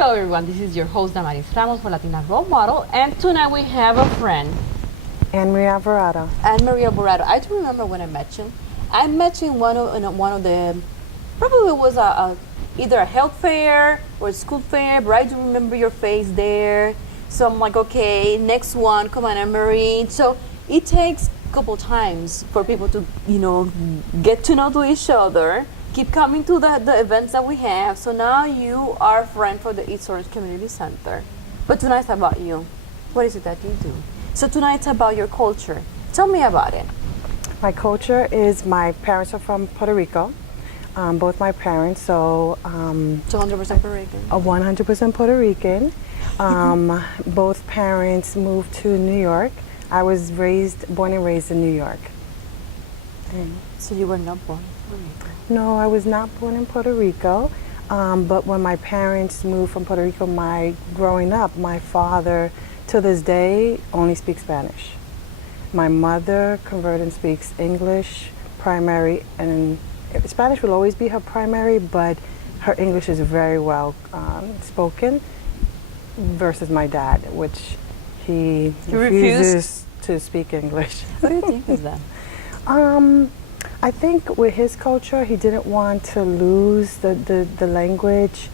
Hello everyone, this is your host Damaris Ramos for Latina Role Model, and tonight we have a friend. And Alvarado. And Maria Alvarado. I do remember when I met you. I met you in one of the, probably was either a health fair or a school fair, but I do remember your face there. So I'm like, okay, next one, come on, Anne-Marie. So it takes a couple times for people to, get to know to each other, keep coming to the events that we have. So now you are a friend for the East Orange Community Center. But tonight's about you. What is it that you do? So tonight's about your culture. Tell me about it. My culture is my parents are from Puerto Rico, both my parents, so 200% Puerto Rican. 100% Puerto Rican. Both parents moved to New York. I was born and raised in New York. So you were not born in Puerto Rico? No, I was not born in Puerto Rico, but when my parents moved from Puerto Rico, growing up, my father, to this day, only speaks Spanish. My mother converted and speaks English, primary, and Spanish will always be her primary, but her English is very well spoken, versus my dad, which he refuses to speak English. What do you think is that? I think with his culture, he didn't want to lose the language.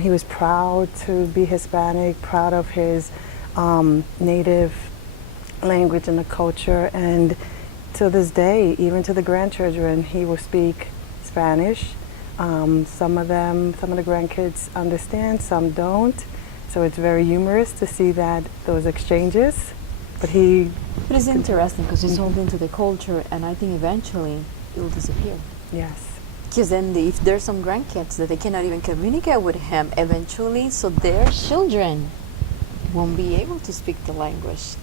He was proud to be Hispanic, proud of his native language and the culture, and to this day, even to the grandchildren, he will speak Spanish. Some of the grandkids understand, some don't. So it's very humorous to see those exchanges. But it's interesting because it's all into the culture, and I think eventually it will disappear. Yes. Because then if there's some grandkids that they cannot even communicate with him eventually, so their children won't be able to speak the language.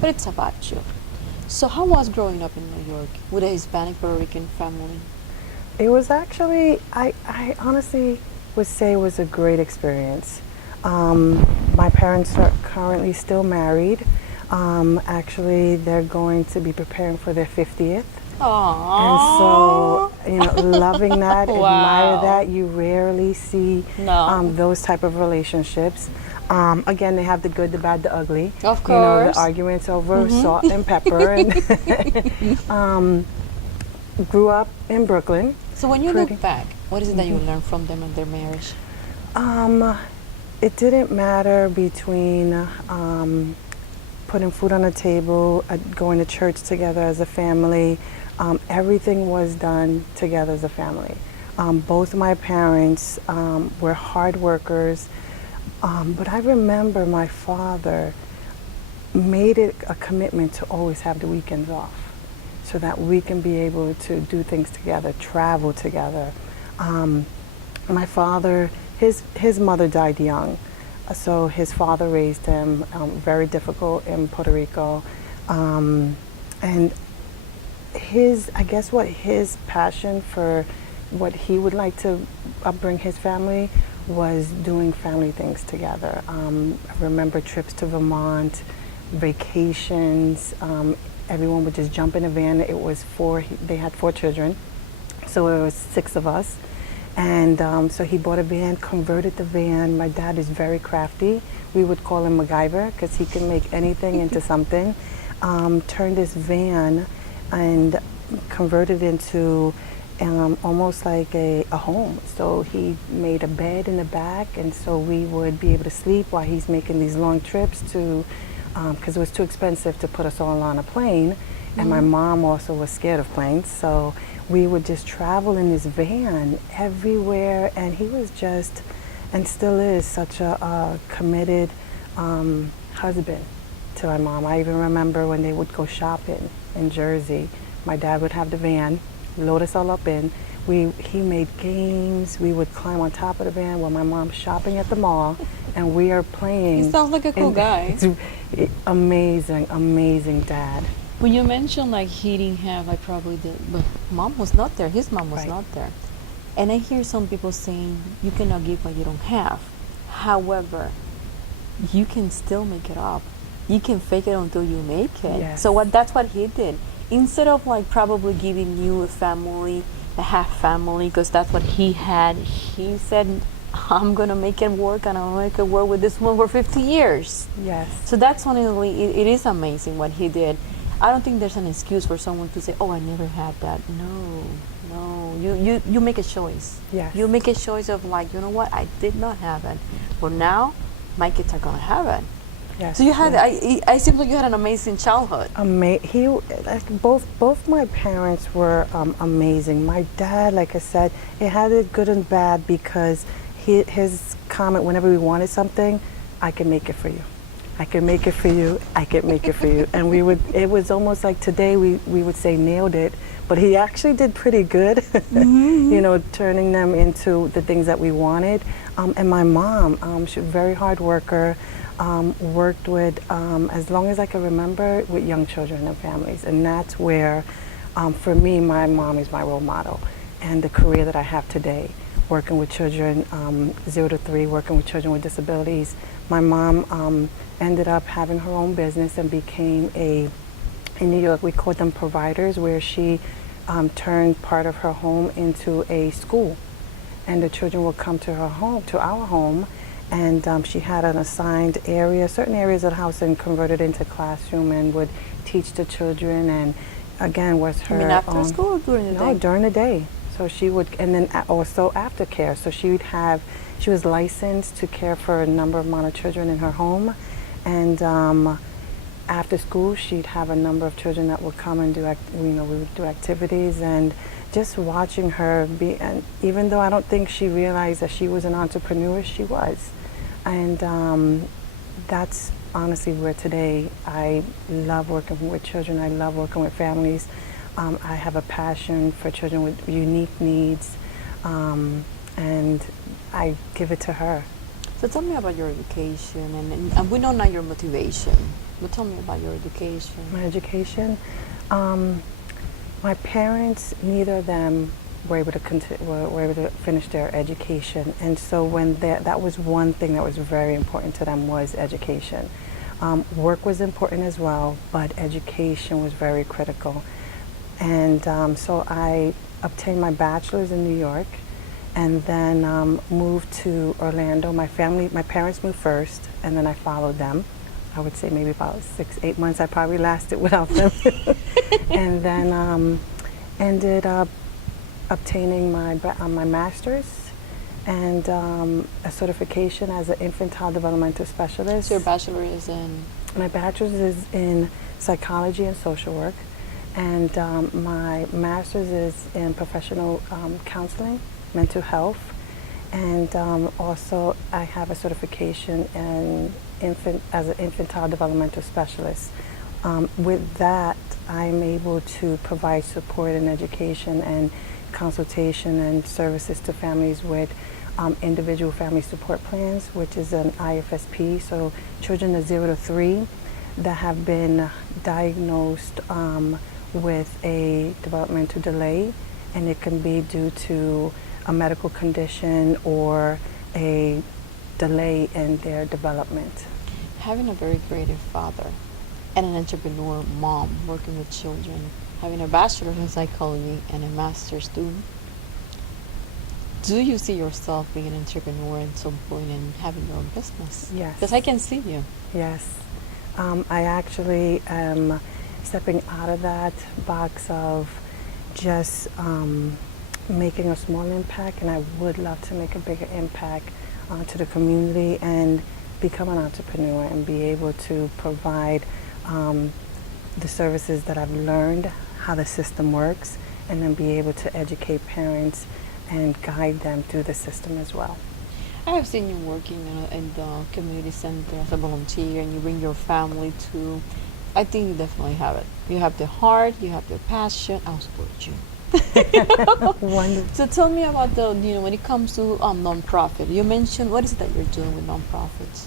But it's about you. So how was growing up in New York with a Hispanic Puerto Rican family? It was actually, I honestly would say it was a great experience. My parents are currently still married. Actually, they're going to be preparing for their 50th. Aww. And so, loving that, Wow. admire that. You rarely see those type of relationships. Again, they have the good, the bad, the ugly. Of course. The arguments over salt and pepper. And grew up in Brooklyn. So when you look back, what is it that you learned from them and their marriage? It didn't matter between putting food on the table, going to church together as a family. Everything was done together as a family. Both of my parents were hard workers, but I remember my father made it a commitment to always have the weekends off so that we can be able to do things together, travel together. My father, his mother died young. So his father raised him, very difficult in Puerto Rico. And his passion for what he would like to bring his family was doing family things together. I remember trips to Vermont, vacations. Everyone would just jump in a van. They had 4 children, so it was 6 of us. And so he bought a van, converted the van. My dad is very crafty. We would call him MacGyver because he can make anything into something. Turned this van and converted into almost like a home. So he made a bed in the back, and so we would be able to sleep while he's making these long trips because it was too expensive to put us all on a plane. And my mom also was scared of planes, so we would just travel in this van everywhere, and he was just, and still is, such a committed husband to my mom. I even remember when they would go shopping in Jersey, my dad would have the van, load us all up in. He made games. We would climb on top of the van while my mom's shopping at the mall, and we are playing. He sounds like a cool guy. Amazing, amazing dad. When you mentioned like he didn't have but mom was not there. His mom was not there. And I hear some people saying you cannot give what you don't have. However, you can still make it up. You can fake it until you make it. Yes. So that's what he did. Instead of like probably giving you a family, a half family, because that's what he had, he said I'm gonna make it work, and I'm gonna make it work with this one for 50 years. Yes. So that's honestly, it is amazing what he did. I don't think there's an excuse for someone to say, "Oh, I never had that." No, no. You make a choice. Yes. You make a choice of like, you know what, I did not have it, but now my kids are gonna have it. Yes. So you had, yes. I seem like you had an amazing childhood. Both my parents were amazing. My dad, like I said, it had it good and bad because his comment whenever we wanted something, I can make it for you. I can make it for you. I can make it for you. And it was almost like today we would say nailed it, but he actually did pretty good, Mm-hmm. you know, turning them into the things that we wanted. And my mom, she was a very hard worker. Worked with, as long as I can remember, with young children and families. And that's where, for me, my mom is my role model. And the career that I have today, working with children 0 to 3, working with children with disabilities. My mom ended up having her own business and became in New York, we call them providers, where she turned part of her home into a school. And the children would come to her home, to our home, and she had an assigned area, certain areas of the house, and converted into classroom and would teach the children. And again, was her I mean, after own, school or during the day? No, during the day. So she would, and then also aftercare. So she was licensed to care for a number amount of children in her home, and after school she'd have a number of children that would come and we would do activities. And just watching her be, and even though I don't think she realized that she was an entrepreneur, she was. And that's honestly where today I love working with children. I love working with families. I have a passion for children with unique needs, and I give it to her. So tell me about your education, and we know now your motivation, but tell me about your education. My education, my parents, neither of them were able to finish their education, and so when that was one thing that was very important to them, was education. Work was important as well, but education was very critical. And so I obtained my bachelor's in New York, and then moved to Orlando. My parents moved first, and then I followed them. I would say maybe about 6-8 months I probably lasted without them. And then ended up obtaining my master's and a certification as an infantile developmental specialist. So your bachelor is in? My bachelor's is in psychology and social work, and my master's is in professional counseling, mental health, and also I have a certification as an infantile developmental specialist. With that, I'm able to provide support and education and consultation and services to families with individual family support plans, which is an IFSP, so children of 0 to 3 that have been diagnosed with a developmental delay, and it can be due to a medical condition or a delay in their development. Having a very creative father and an entrepreneur mom working with children, having a bachelor's in psychology and a master's student, do you see yourself being an entrepreneur at some point and having your own business? Yes. Because I can see you. Yes. I actually am stepping out of that box of just making a small impact, and I would love to make a bigger impact to the community and become an entrepreneur and be able to provide the services that I've learned, how the system works, and then be able to educate parents and guide them through the system as well. I have seen you working in the community center as a volunteer, and you bring your family to. I think you definitely have it. You have the heart, you have the passion. I'll support you. Wonderful. So tell me about when it comes to nonprofit. You mentioned, what is it that you're doing with nonprofits?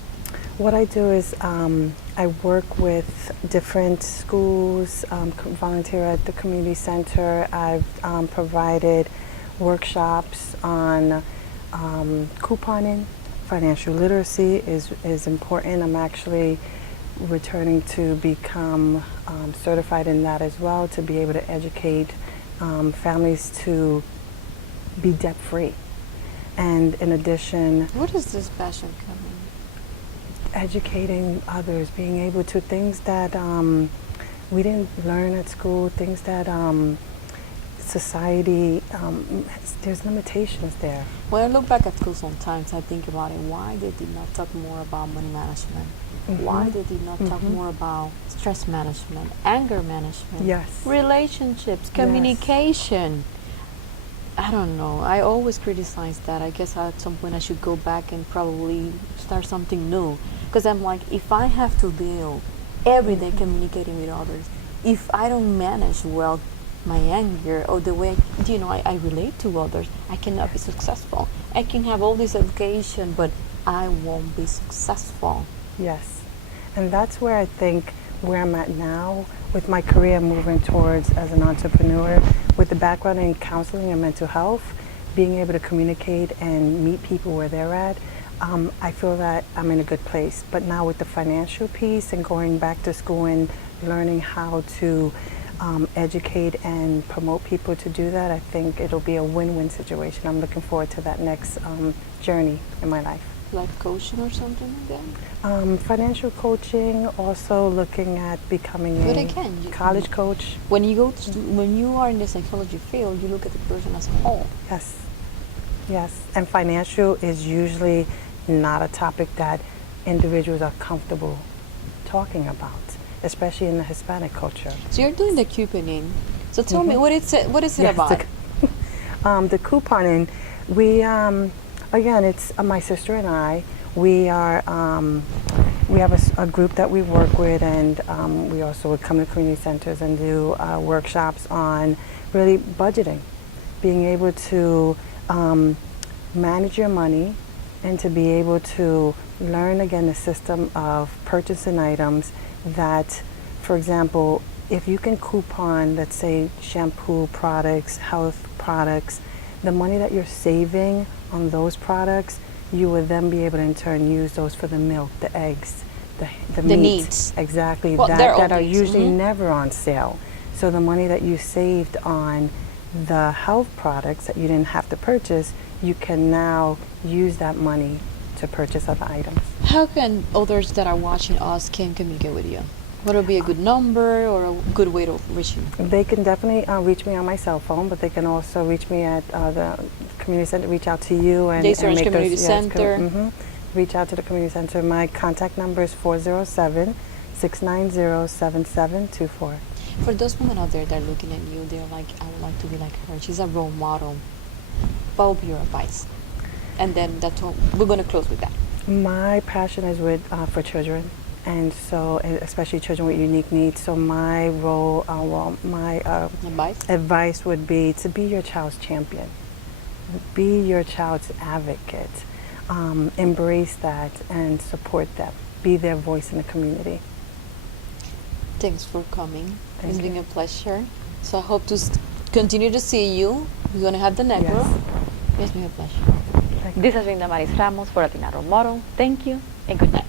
What I do is I work with different schools, volunteer at the community center. I've provided workshops on couponing. Financial literacy is important. I'm actually returning to become certified in that as well, to be able to educate families to be debt-free. And in addition, What is this passion coming? educating others, being able to things that we didn't learn at school, things that society, there's limitations there. When I look back at school sometimes, I think about it. Why they did not talk more about money management? Why they did not talk more about stress management, anger management, Yes. relationships, communication? I don't know. I always criticize that. I guess at some point I should go back and probably start something new. Because I'm like, if I have to deal every day communicating with others, if I don't manage well my anger or the way I relate to others, I cannot be successful. I can have all this education, but I won't be successful. Yes. And that's where I think where I'm at now with my career moving towards as an entrepreneur, with the background in counseling and mental health, being able to communicate and meet people where they're at, I feel that I'm in a good place. But now with the financial piece and going back to school and learning how to educate and promote people to do that, I think it'll be a win-win situation. I'm looking forward to that next journey in my life. Life coaching or something like that? Financial coaching, also looking at becoming But a again, college coach. When you are in the psychology field, you look at the person as a whole. Yes, yes. And financial is usually not a topic that individuals are comfortable talking about, especially in the Hispanic culture. So you're doing the couponing. So tell me, what is it Yes, about? The couponing, we again, it's my sister and I. We are we have a group that we work with, and we also would come to community centers and do workshops on really budgeting, being able to manage your money, and to be able to learn again the system of purchasing items that, for example, if you can coupon, let's say shampoo products, health products, the money that you're saving on those products, you would then be able to in turn use those for the milk, the eggs, the meat. needs. Exactly, Well, they're all that are needs, usually never on sale. So the money that you saved on the health products that you didn't have to purchase, you can now use that money to purchase other items. How can others that are watching us can communicate with you? What would be a good number or a good way to reach you? They can definitely reach me on my cell phone, but they can also reach me at the community center, reach out to you and Days Orange make Community those, Center. Reach out to the community center. My contact number is 407-690-7724. For those women out there that are looking at you, they're like, I would like to be like her. She's a role model. What would be your advice? And then that's all. We're going to close with that. My passion is with for children, and so especially children with unique needs. So my role, my advice would be to be your child's champion, be your child's advocate, embrace that and support them, be their voice in the community. Thanks for coming. Thank It's been you. a pleasure. So I hope to continue to see you. We're going to have the network. It's been a pleasure. This has been Damaris Ramos for Latina Role Model. Thank you and good night.